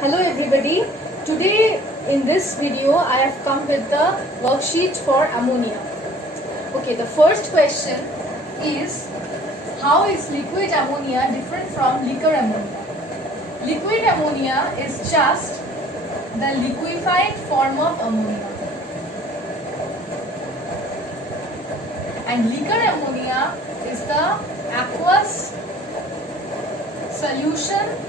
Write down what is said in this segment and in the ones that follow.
Hello everybody. Today in this video I have come with the worksheet for ammonia. Okay, the first question is, how is liquid ammonia different from liquor ammonia? Liquid ammonia is just the liquefied form of ammonia. And liquor ammonia is the aqueous solution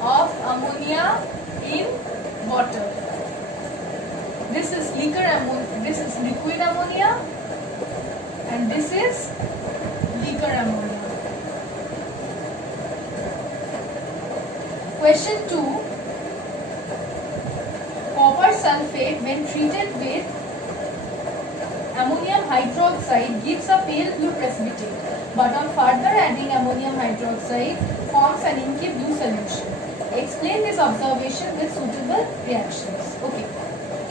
of ammonia in water. This is liquid ammonia and this is liquor ammonia. Question 2. Copper sulfate when treated with ammonium hydroxide gives a pale blue precipitate, but on further adding ammonium hydroxide forms an inky blue solution. Explain this observation with suitable reactions. Okay.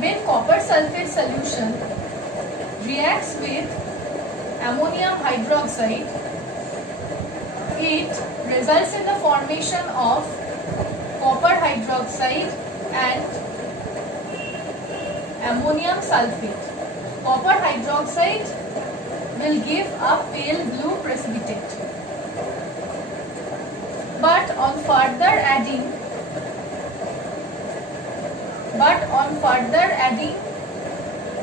When copper sulfate solution reacts with ammonium hydroxide, it results in the formation of copper hydroxide and ammonium sulfate. Copper hydroxide will give a pale blue precipitate. But on further adding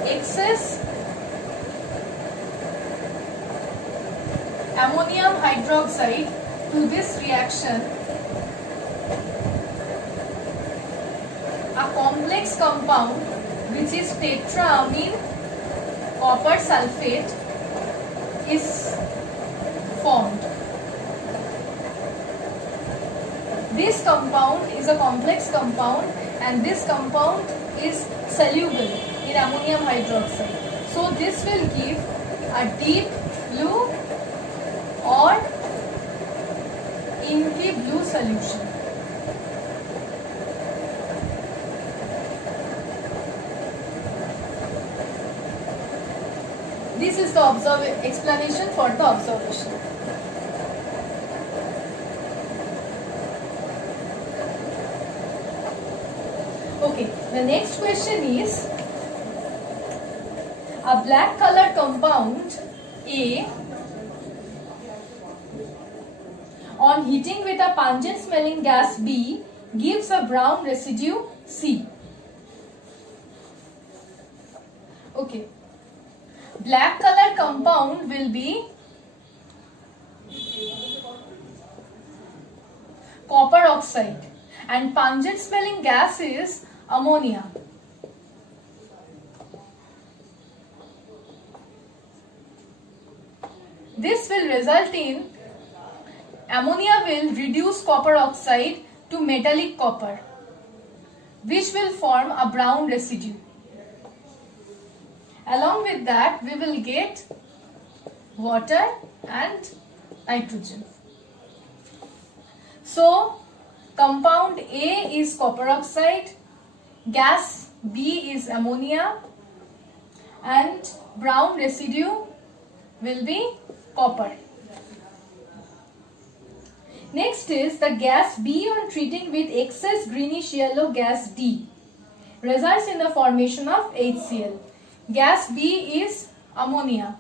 excess ammonium hydroxide to this reaction, a complex compound which is tetraamine copper sulfate is formed. This compound is a complex compound and this compound is soluble in ammonium hydroxide. So this will give a deep blue or inky blue solution. This is the explanation for the observation. Okay, the next question is, a black color compound A on heating with a pungent smelling gas B gives a brown residue C. Okay, black color compound will be copper oxide and pungent smelling gas is ammonia. This will result in ammonia will reduce copper oxide to metallic copper, which will form a brown residue. Along with that, we will get water and nitrogen. So, compound A is copper oxide, gas B is ammonia, and brown residue will be copper. Next is the gas B on treating with excess greenish yellow gas D results in the formation of HCl. Gas B is ammonia.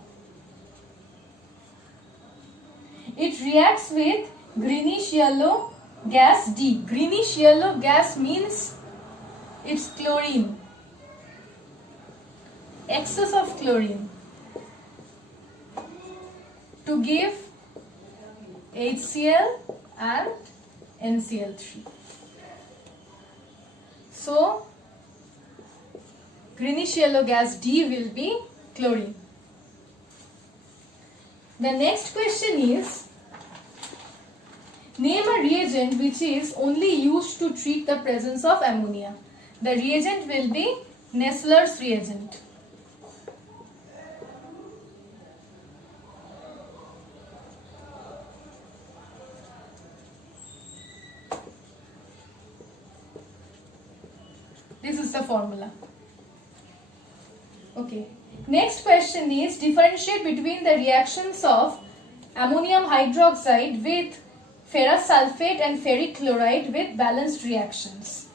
It reacts with greenish yellow gas D. Greenish yellow gas means it's chlorine. Excess of chlorine to give HCl and NCl3. So, greenish yellow gas D will be chlorine. The next question is, name a reagent which is only used to treat the presence of ammonia. The reagent will be Nessler's reagent. This is the formula. Okay. Next question is, differentiate between the reactions of ammonium hydroxide with ferrous sulfate and ferric chloride with balanced reactions.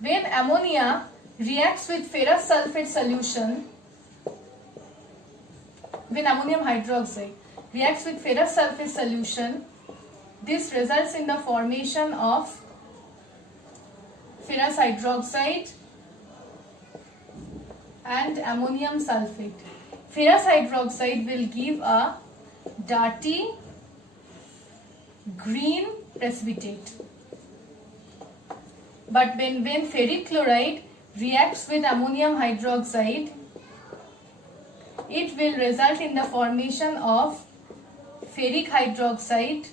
When ammonia reacts with ferrous sulfate solution, when ammonium hydroxide reacts with ferrous sulfate solution, this results in the formation of ferrous hydroxide and ammonium sulfate. Ferrous hydroxide will give a dirty green precipitate. But when ferric chloride reacts with ammonium hydroxide, it will result in the formation of ferric hydroxide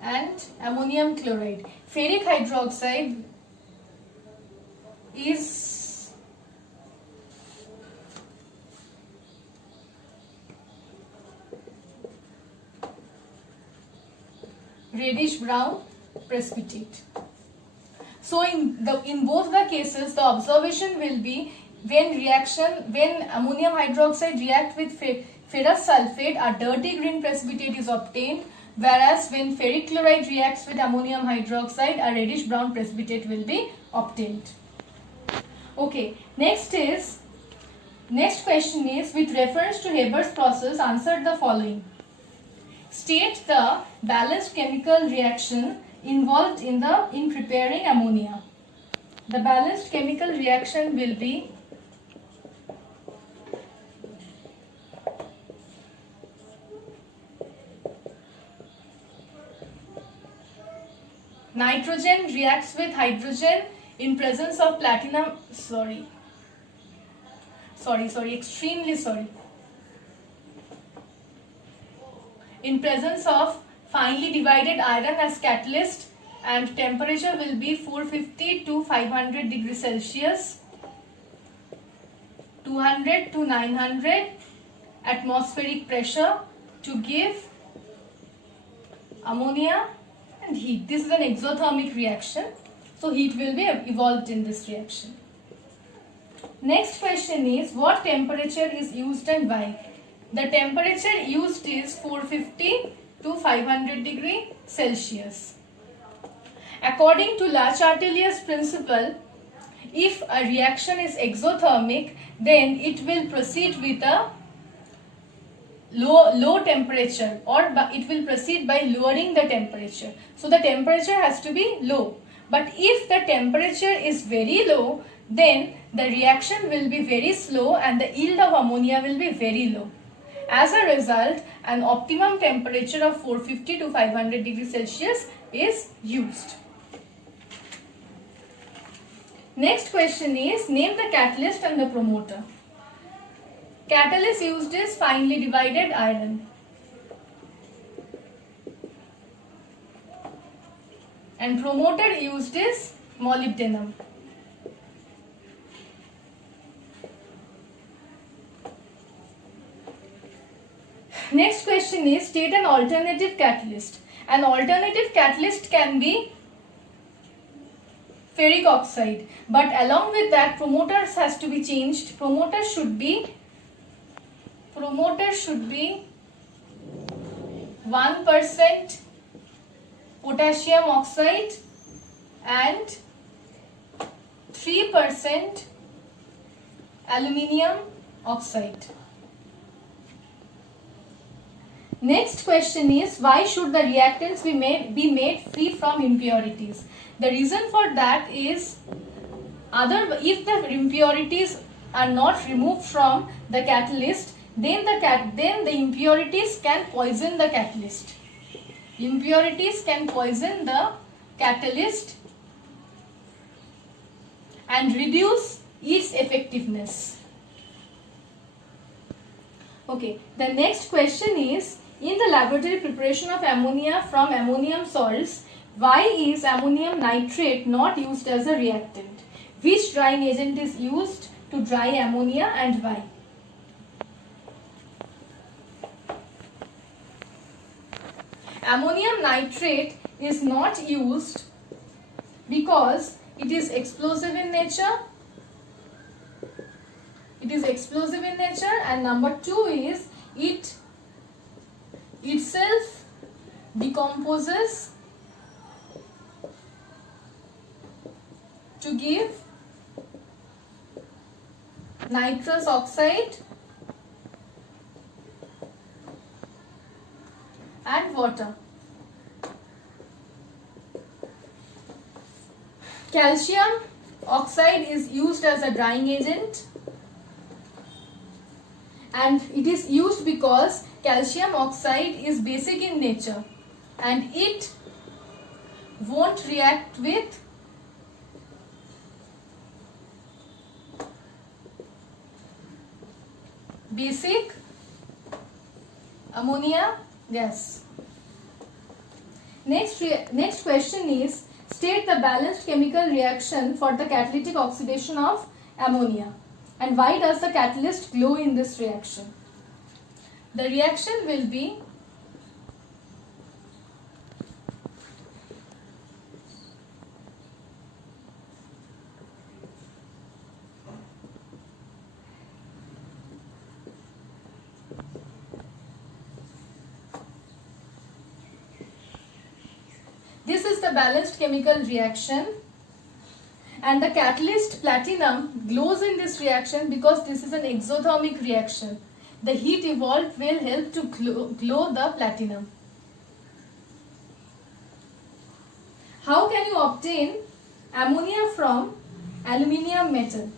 and ammonium chloride. Ferric hydroxide is reddish brown precipitate. So in both the cases, the observation will be when ammonium hydroxide react with ferrous sulfate, a dirty green precipitate is obtained, whereas when ferric chloride reacts with ammonium hydroxide, a reddish brown precipitate will be obtained. Okay, next question is, with reference to Haber's process, answer the following. State the balanced chemical reaction involved in preparing ammonia. The balanced chemical reaction will be nitrogen reacts with hydrogen in presence of platinum, extremely sorry. In presence of finely divided iron as catalyst, and temperature will be 450 to 500 degrees Celsius, 200 to 900 atmospheric pressure to give ammonia and heat. This is an exothermic reaction, so heat will be evolved in this reaction. Next question is, what temperature is used and why? The temperature used is 450 to 500 degree Celsius. According to Le Chatelier's principle, if a reaction is exothermic, then it will proceed with a low temperature, or it will proceed by lowering the temperature. So the temperature has to be low. But if the temperature is very low, then the reaction will be very slow and the yield of ammonia will be very low. As a result, an optimum temperature of 450 to 500 degrees Celsius is used. Next question is, name the catalyst and the promoter. Catalyst used is finely divided iron. And promoter used is molybdenum. Next question is, state an alternative catalyst. An alternative catalyst can be ferric oxide, but along with that, promoters has to be changed. Promoter should be 1% potassium oxide and 3% aluminium oxide. Next question is, why should the reactants be made free from impurities? The reason for that is, if the impurities are not removed from the catalyst, then the impurities can poison the catalyst. Impurities can poison the catalyst and reduce its effectiveness. Okay, the next question is, in the laboratory preparation of ammonia from ammonium salts, why is ammonium nitrate not used as a reactant? Which drying agent is used to dry ammonia and why? Ammonium nitrate is not used because it is explosive in nature. It is explosive in nature. And number 2 is it itself decomposes to give nitrous oxide and water. Calcium oxide is used as a drying agent, and it is used because calcium oxide is basic in nature and it won't react with basic ammonia gas. Next question is, state the balanced chemical reaction for the catalytic oxidation of ammonia, and why does the catalyst glow in this reaction? The reaction will be this is the balanced chemical reaction, and the catalyst platinum glows in this reaction because this is an exothermic reaction. The heat evolved will help to glow the platinum. How can you obtain ammonia from aluminium metal?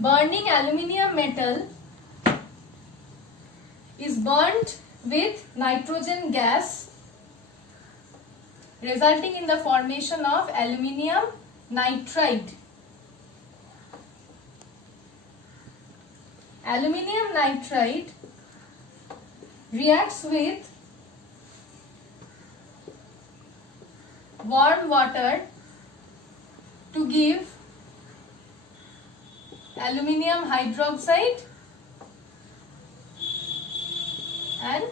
Burning aluminium metal is burnt with nitrogen gas, resulting in the formation of aluminium nitride. Aluminium nitride reacts with warm water to give aluminium hydroxide and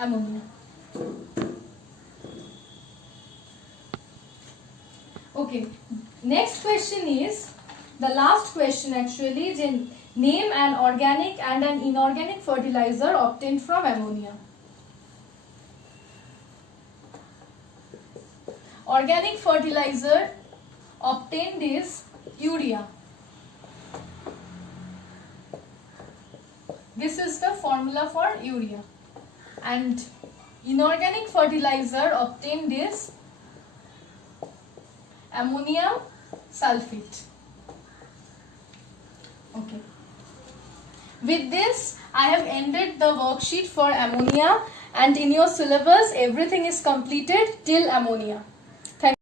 ammonia. Okay, next question is the last question actually. Name an organic and an inorganic fertilizer obtained from ammonia. Organic fertilizer obtained is urea. This is the formula for urea. And inorganic fertilizer obtained is ammonium sulfate. Okay. With this, I have ended the worksheet for ammonia, and in your syllabus everything is completed till ammonia.